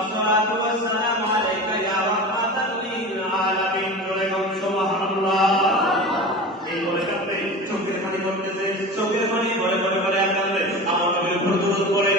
আসসালাতু ওয়াসসালামু আলাইকা ইয়া রাহমাতাল লিল আলামিন। সুবহানাল্লাহ। এই বলে কাঁদতে চোখের পানি পড়তেছে, চোখের পানি ভরে ভরে ভরে কাঁদতে আমার নবীর উপর দুরূদ পড়ে।